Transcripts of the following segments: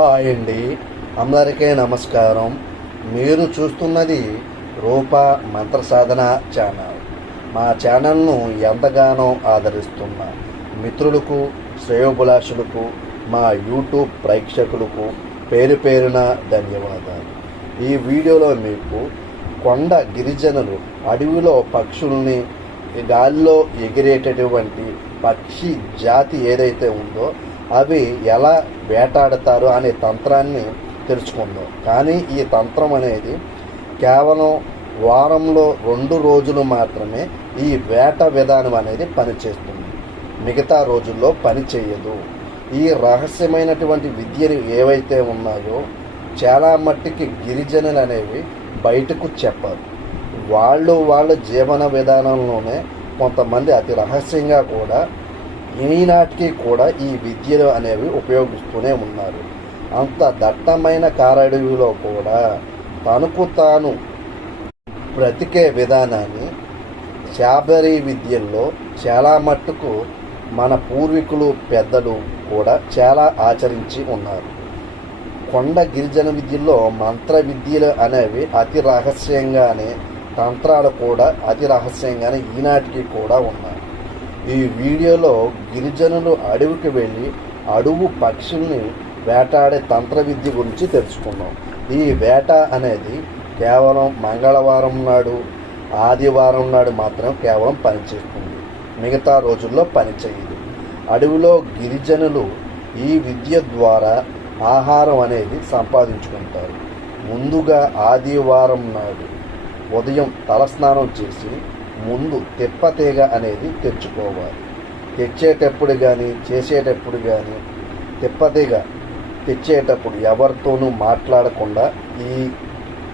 Hi అండి, అందరికీ నమస్కారం. మీరు చూస్తున్నది రూప మంత్ర సాధన ఛానల్. మా ఛానల్ను ఎంతగానో ఆదరిస్తున్న మిత్రులకు, శ్రేయోభిలాషులకు, మా యూట్యూబ్ ప్రేక్షకులకు పేరు పేరున ధన్యవాదాలు. ఈ వీడియోలో మీకు కొండ గిరిజనులు అడవిలో పక్షుల్ని, గాలిలో ఎగిరేటటువంటి పక్షి జాతి ఏదైతే ఉందో అవి ఎలా వేటాడతారు అనే తంత్రాన్ని తెలుసుకుందాం. కానీ ఈ తంత్రం అనేది కేవలం వారంలో 2 రోజులు మాత్రమే ఈ వేట విధానం అనేది పనిచేస్తుంది. మిగతా రోజుల్లో పని చేయదు. ఈ రహస్యమైనటువంటి విద్యలు ఏవైతే ఉన్నాయో చాలా మట్టికి గిరిజనులు అనేవి బయటకు చెప్పారు. వాళ్ళ జీవన విధానంలోనే కొంతమంది అతి రహస్యంగా కూడా ఈనాటికి కూడా ఈ విద్యలు అనేవి ఉపయోగిస్తూనే ఉన్నారు. అంత దట్టమైన కారడవిలో కూడా తనకు తాను బ్రతికే విధానాన్ని శాబరీ విద్యల్లో చాలా మట్టుకు మన పూర్వీకులు, పెద్దలు కూడా చాలా ఆచరించి ఉన్నారు. కొండ గిరిజన విద్యల్లో మంత్ర విద్యలు అనేవి అతి రహస్యంగానే, తంత్రాలు కూడా అతి రహస్యంగానే ఈనాటికి కూడా ఉన్నాయి. ఈ వీడియోలో గిరిజనులు అడవికి వెళ్ళి అడవు పక్షుల్ని వేటాడే తంత్ర విద్య గురించి తెలుసుకున్నాం. ఈ వేట అనేది కేవలం మంగళవారం నాడు, ఆదివారం నాడు మాత్రం కేవలం పనిచేస్తుంది. మిగతా రోజుల్లో పని చేయదు. అడవిలో గిరిజనులు ఈ విద్య ద్వారా ఆహారం అనేది సంపాదించుకుంటారు. ముందుగా ఆదివారం నాడు ఉదయం తలస్నానం చేసి ముందు తెప్పతీగ అనేది తెచ్చుకోవాలి. తెచ్చేటప్పుడు కానీ చేసేటప్పుడు కానీ తెప్పతీగ తెచ్చేటప్పుడు ఎవరితోనూ మాట్లాడకుండా ఈ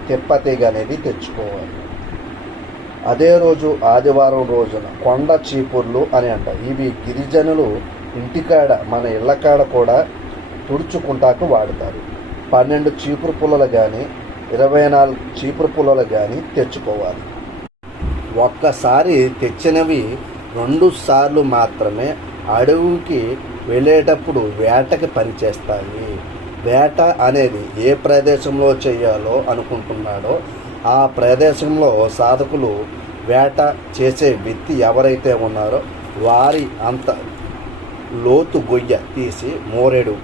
తెప్పతీగ అనేది తెచ్చుకోవాలి. అదే రోజు ఆదివారం రోజున కొండ చీపుర్లు అని అంటారు. ఇవి గిరిజనులు ఇంటికాడ, మన ఇళ్ళకాడ కూడా తుడుచుకుంటాకు వాడతారు. 12 చీపురు పుల్లలు కానీ 24 చీపురు పుల్లలు కానీ తెచ్చుకోవాలి. ఒక్కసారి తెచ్చినవి 2 సార్లు మాత్రమే అడవికి వెళ్ళేటప్పుడు వేటకి పనిచేస్తాయి. వేట అనేది ఏ ప్రదేశంలో చేయాలో అనుకుంటున్నాడో ఆ ప్రదేశంలో సాధకులు వేట చేసే వ్యక్తి ఎవరైతే ఉన్నారో వారి అంత లోతు గొయ్య తీసి మోరెడు,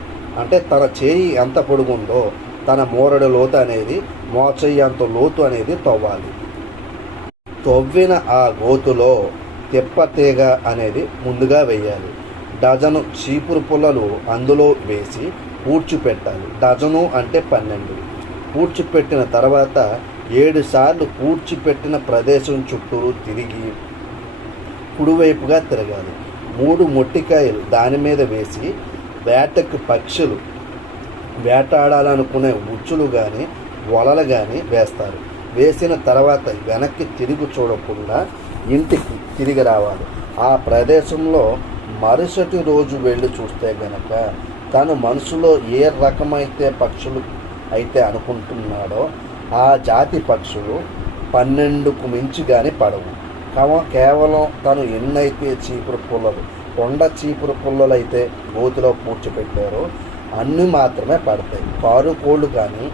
అంటే తన చేయి ఎంత పొడుగుందో తన మోరెడు లోతు అనేది మోచెయ్యి అంత లోతు అనేది తవ్వాలి. తవ్విన ఆ గోతులో తెప్పతీగ అనేది ముందుగా వేయాలి. డజను చీపురు పుల్లలు అందులో వేసి పూడ్చిపెట్టాలి. డజను అంటే 12. పూడ్చిపెట్టిన తర్వాత 7 సార్లు పూడ్చిపెట్టిన ప్రదేశం చుట్టూరు తిరిగి కుడివైపుగా తిరగాలి. 3 మొట్టికాయలు దాని మీద వేసి వేటకు పక్షులు వేటాడాలనుకునే ఉచ్చులు కానీ వలలు కానీ వేస్తారు. వేసిన తర్వాత వెనక్కి తిరిగి చూడకుండా ఇంటికి తిరిగి రావాలి. ఆ ప్రదేశంలో మరుసటి రోజు వెళ్ళి చూస్తే గనక తను మనసులో ఏ రకమైతే పక్షులు అయితే అనుకుంటున్నాడో ఆ జాతి పక్షులు 12కు మించి కానీ పడవు. కేవలం తను ఎన్నైతే చీపురు పుల్లలు, కొండ చీపురు పుల్లలు అయితే గోతిలో పూడ్చిపెట్టారో అన్నీ మాత్రమే పడతాయి. కారుకోళ్ళు కానీ,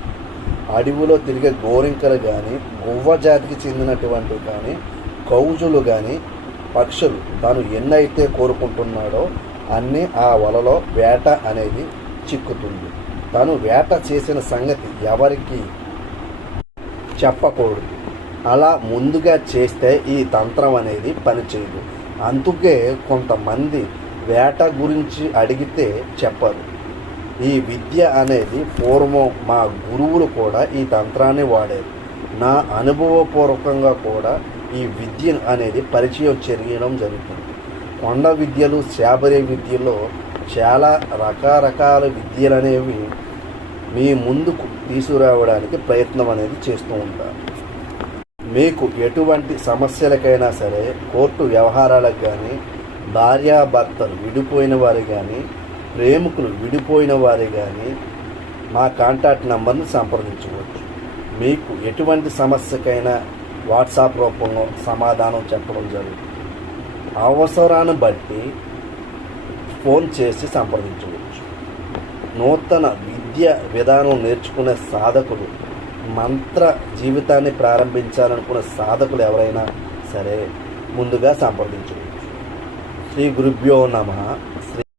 అడవిలో తిరిగే గోరింకలు కానీ, గువ్వ జాతికి చెందినటువంటివి కానీ, కౌజులు కానీ, పక్షులు తాను ఎన్నైతే కోరుకుంటున్నాడో అన్నీ ఆ వలలో వేట అనేది చిక్కుతుంది. తను వేట చేసిన సంగతి ఎవరికి చెప్పకూడదు. అలా ముందుగా చేస్తే ఈ తంత్రం అనేది పనిచేయదు. అందుకే కొంతమంది వేట గురించి అడిగితే చెప్పరు. ఈ విద్య అనేది పూర్వం మా గురువులు కూడా ఈ తంత్రాన్ని వాడారు. నా అనుభవపూర్వకంగా కూడా ఈ విద్య అనేది పరిచయం చేయడం జరుగుతుంది. కొండ విద్యలు, శాబరీ విద్యలో చాలా రకరకాల విద్యలు అనేవి మీ ముందుకు తీసుకురావడానికి ప్రయత్నం అనేది చేస్తూ ఉంటారు. మీకు ఎటువంటి సమస్యలకైనా సరే, కోర్టు వ్యవహారాలకు కానీ, భార్యాభర్తలు విడిపోయిన వారు కానీ, ప్రేమికులు విడిపోయిన వారు కానీ మా కాంటాక్ట్ నెంబర్ని సంప్రదించవచ్చు. మీకు ఎటువంటి సమస్యకైనా వాట్సాప్ రూపంలో సమాధానం చెప్పడం జరుగుతుంది. అవసరాన్ని బట్టి ఫోన్ చేసి సంప్రదించవచ్చు. నూతన విద్య విద్య విధానం నేర్చుకునే సాధకులు, మంత్ర జీవితాన్ని ప్రారంభించాలనుకునే సాధకులు ఎవరైనా సరే ముందుగా సంప్రదించవచ్చు. శ్రీ గురుభ్యో నమః.